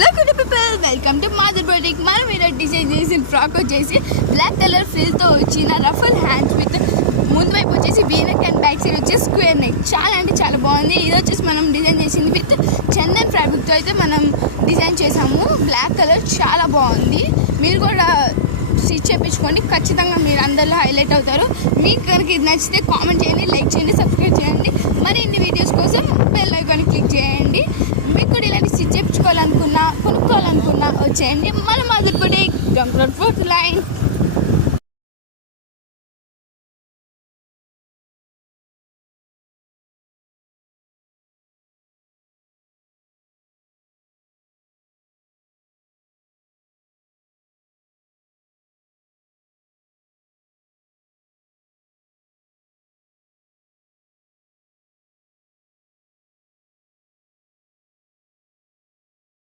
Look at the people, welcome to Mother Boutique. మనం ఈరోజు design చేసిన ఫ్రాక్ వచ్చేసి బ్లాక్ కలర్ ఫిల్తో వచ్చిన రఫల్ హ్యాండ్స్ విత్ ముందు వైపు వచ్చేసి వీనెక్ అండ్ బ్యాక్ సైడ్ వచ్చేసి స్క్వేర్ నెక్. చాలా అంటే చాలా బాగుంది. ఇది వచ్చేసి మనం డిజైన్ చేసింది విత్ చందన్ ఫ్యాబ్రిక్తో అయితే మనం డిజైన్ చేసాము. బ్లాక్ కలర్ చాలా బాగుంది. మీరు కూడా స్టిచ్ చేయించుకోండి, ఖచ్చితంగా మీరు అందరిలో హైలైట్ అవుతారు. మీకు కనుక ఇది నచ్చితే కామెంట్ చేయండి, లైక్ చేయండి, సబ్స్క్రైబ్ చేయండి. మరిన్ని వీడియోస్ కోసం బెల్ ఐకాన్ క్లిక్ చేయండి. మీకు కూడా ఇలాంటి స్టిచ్ చేయించుకోవాలనుకున్నా కొనుక్కోవాలనుకున్నా వచ్చేయండి. మన mother boutique, dump road 4th line.